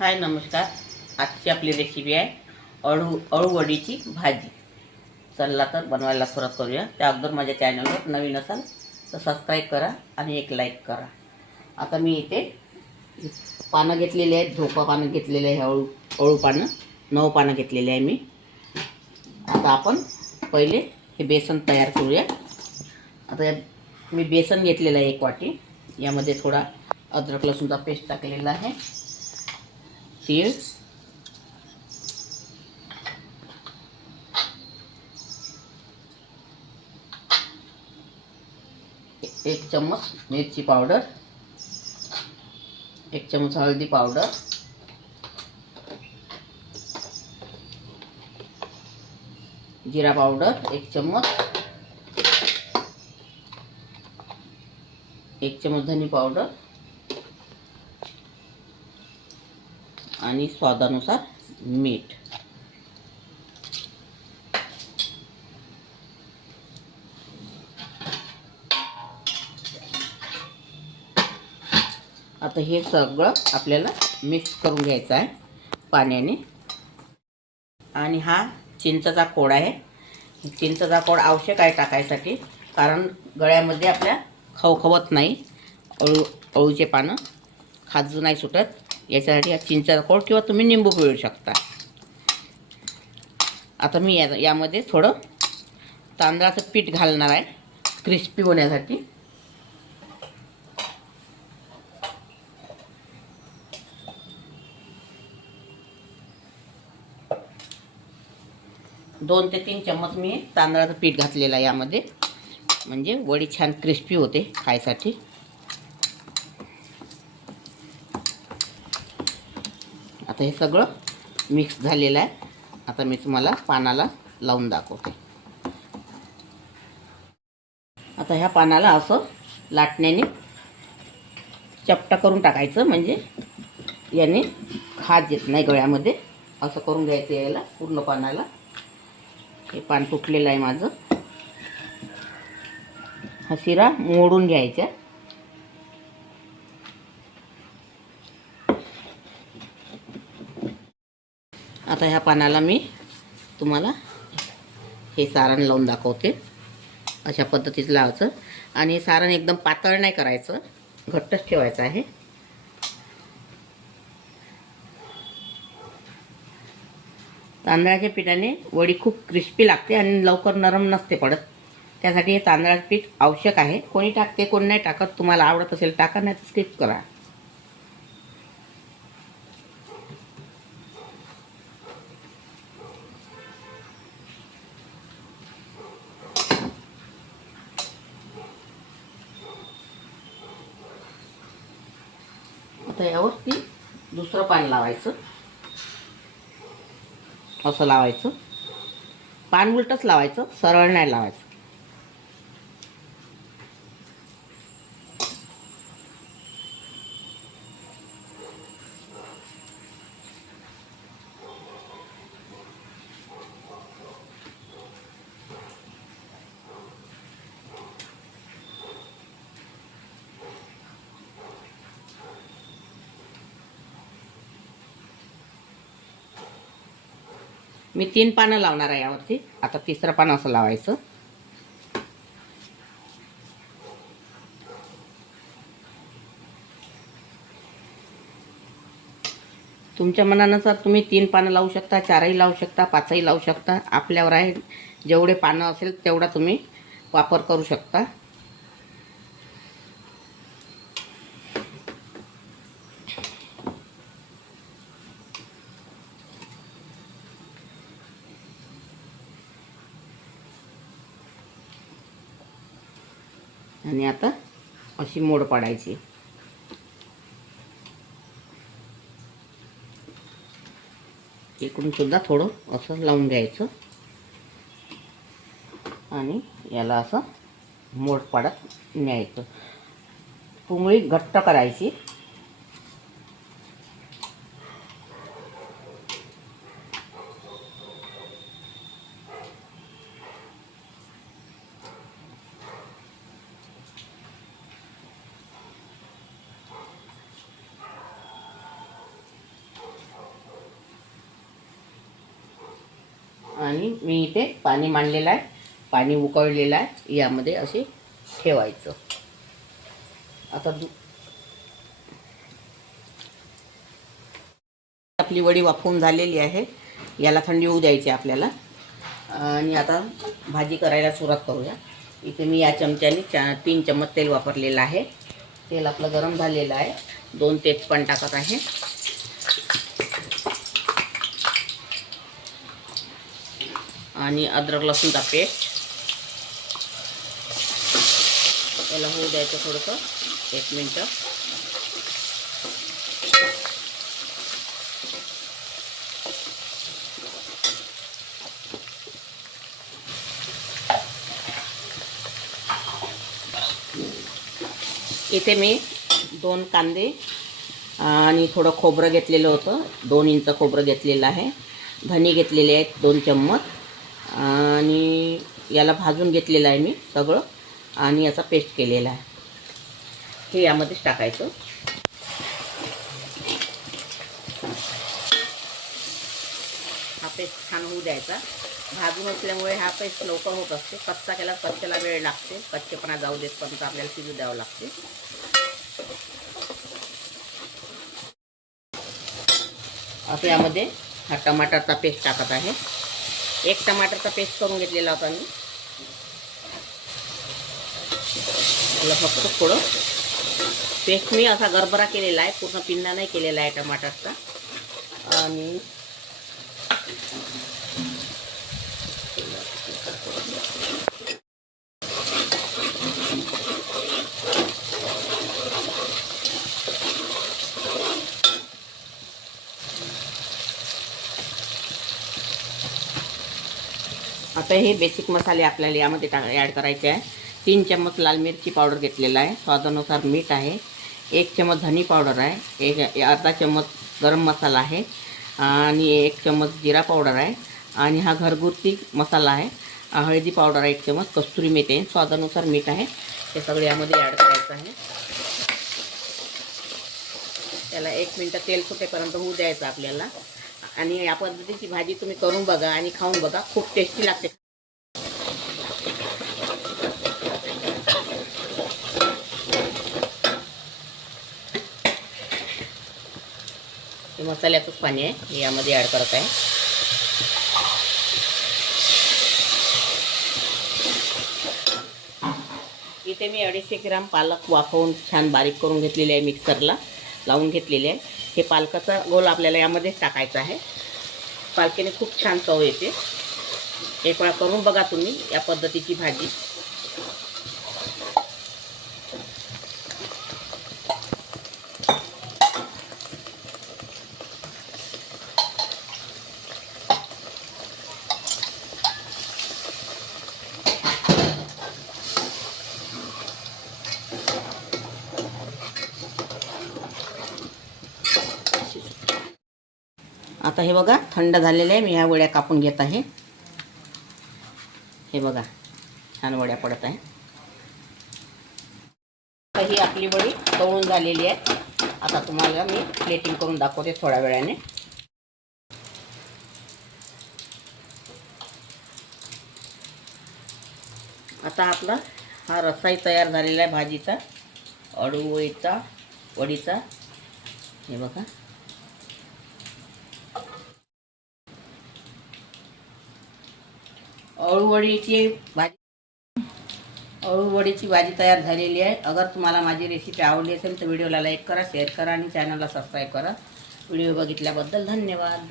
हाय नमस्कार. आजची आपली रेसिपी आहे अळू अळूवडीची भाजी. चला तर बनवायला सुरुवात करूया. त्या अगोदर माझ्या चॅनलवर नवीन असाल तर सबस्क्राईब करा आणि एक लाईक करा. आता मी इथे पानं घेतलेली आहेत. झोपा पानं घेतलेले आहे अळू अळू पानं. नऊ पानं घेतलेले आहे मी. आता आपण पहिले हे बेसन तयार करूया. आता मी बेसन घेतलेलं आहे एक वाटी. यामध्ये थोडा अद्रक लसूणचा पेस्ट टाकलेला आहे. तीळ एक चम्मच मिरची पावडर एक चम्मच हळदी पावडर जिरा पावडर एक चम्मच एक चम्मच धनी पावडर आणि स्वादानुसार मीठ. आता हे सगळं आपल्याला मिक्स करून घ्यायचं आहे पाण्याने. आणि हा चिंचचा कोड आहे. चिंचचा कोड आवश्यक आहे टाकायसाठी कारण गळ्यामध्ये आपल्या खवखवत नाही अळू अळूचे पानं खाजू नाही सुटत. याच्यासाठी हा चिंचेचा कोळ किंवा तुम्ही निंबू पिळू शकता. आता मी या यामध्ये थोडं तांदळाचं पीठ घालणार आहे क्रिस्पी होण्यासाठी. दोन ते तीन चम्मच मी तांदळाचं पीठ घातलेलं आहे यामध्ये. म्हणजे वडी छान क्रिस्पी होते खायसाठी. आता हे सगळं मिक्स झालेलं आहे. आता मी तुम्हाला पानाला लावून दाखवते. आता ह्या पानाला असं लाटण्याने चपटा करून टाकायचं म्हणजे याने खाज येत नाही गळ्यामध्ये. असं करून घ्यायचं याला पूर्ण पानाला. हे पान तुटलेलं आहे माझं. हा शिरा मोडून घ्यायचा. आता ह्या पानाला मी तुम्हाला हे सारण लावून दाखवते. अशा पद्धतीचं लावायचं. आणि सारण एकदम पातळ नाही करायचं. घट्टच ठेवायचं आहे. तांदळाच्या पिठाने वडी खूप क्रिस्पी लागते आणि लवकर नरम नसते पडत. त्यासाठी हे तांदळाचं पीठ आवश्यक आहे. कोणी टाकते कोणी नाही टाकत. तुम्हाला आवडत असेल टाका नाही तर स्किप करा. आता यावरती दुसरं पान लावायचं. असं लावायचं. पान उलटच लावायचं. सरळ नाही लावायचं. मी तीन पानं लावणार आहे यावरती. आता तिसरं पान असं लावायचं. तुमच्या मनानुसार तुम्ही तीन पानं लावू शकता चारही लावू शकता पाचही लावू शकता. आपल्यावर आहे जेवढे पानं असेल तेवढा तुम्ही वापर करू शकता. आणि आता अशी मोड पाडायची. इकडून सुद्धा थोडं असं लावून द्यायचं आणि याला असं मोड पाडत न्यायचं. पुंगळी घट्ट करायची. आणि मी इथे पाणी मांडलेलं आहे. पाणी उकळलेलं आहे. यामध्ये असे ठेवायचं. आता दु आपली वडी वाफवून झालेली आहे. याला थंडी होऊ द्यायची आपल्याला. आणि आता भाजी करायला सुरुवात करूया. इथे मी या चमच्याने चा तीन चम्मच तेल वापरलेलं आहे. तेल आपलं गरम झालेलं आहे. दोन तेजपान टाकत आहे. आणि अद्रक लसूणचा पेस्ट याला होऊ द्यायचं थोडंसं. एक मिनटं. इथे मी दोन कांदे आणि थोडं खोबरं घेतलेलं होतं. दोन इंच खोबरं घेतलेलं आहे. धनी घेतलेले आहेत दोन चम्मच. आणि याला भाजून घेतलेलं आहे मी सगळं आणि याचा पेस्ट केलेला आहे. हे यामध्येच टाकायचं. हा पेस्ट छान होऊ द्यायचा. भाजून असल्यामुळे हा पेस्ट लवकर होत असते. कच्चा केला कच्च्याला वेळ लागते. कच्चेपणा जाऊ देत पण आपल्याला शिजू द्यावं लागते. असं यामध्ये हा टमाटरचा पेस्ट टाकत आहे. एक टमाटरचा पेस्ट करून घेतलेला होता मी. त्याला फक्त थोडं पेस्ट मी असा गरबरा केलेला आहे पूर्ण पिन्ना नाही केलेला आहे टमाटरचा. आणि आता हे बेसिक मसाले आपल्याला यामध्ये टा ॲड करायचे आहे. तीन चम्मच लाल मिरची पावडर घेतलेला आहे. स्वादानुसार मीठ आहे. एक चम्मच धनी पावडर आहे. एक अर्धा चम्मच गरम मसाला आहे. आणि एक चम्मच जिरा पावडर आहे. आणि हा घरगुती मसाला आहे. हळदी पावडर आहे एक चम्मच. कस्तुरी मेथी आहे. स्वादानुसार मीठ आहे. हे सगळे यामध्ये ॲड करायचं आहे. त्याला एक मिनटं तेल सुटेपर्यंत होऊ द्यायचं आपल्याला. आणि या पद्धतीची भाजी तुम्ही करून बघा आणि खाऊन बघा. खूप टेस्टी लागते. मसाल्याचंच पाणी आहे. मी यामध्ये ॲड करत आहे. इथे मी अडीचशे ग्राम पालक वाफवून छान बारीक करून घेतलेली आहे मिक्सरला लावून घेतलेले आहे. हे पालकाचा गोल आपल्याला यामध्येच टाकायचा आहे. पालकेने खूप छान चव येते. एक वेळा करून बघा तुम्ही या पद्धतीची भाजी. आता हे बघा थंड झालेले आहे मी ह्या वड्या कापून घेत आहे. हे बघा छान वड्या पडत आहे. आता ही आपली वडी तळून झालेली आहे. आता तुम्हाला मी प्लेटिंग करून दाखवते थोड्या वेळाने. आता आपला हा रसाही तयार झालेला आहे भाजीचा अडूवळीचा वडीचा. हे बघा. अळूवडीची भाजी अळूवडीची भाजी तयार झालेली आहे. अगर तुम्हाला माझी रेसिपी आवडली असेल तर व्हिडिओला लाईक करा शेअर करा आणि चॅनलला सबस्क्राईब करा. व्हिडिओ बघितल्याबद्दल धन्यवाद.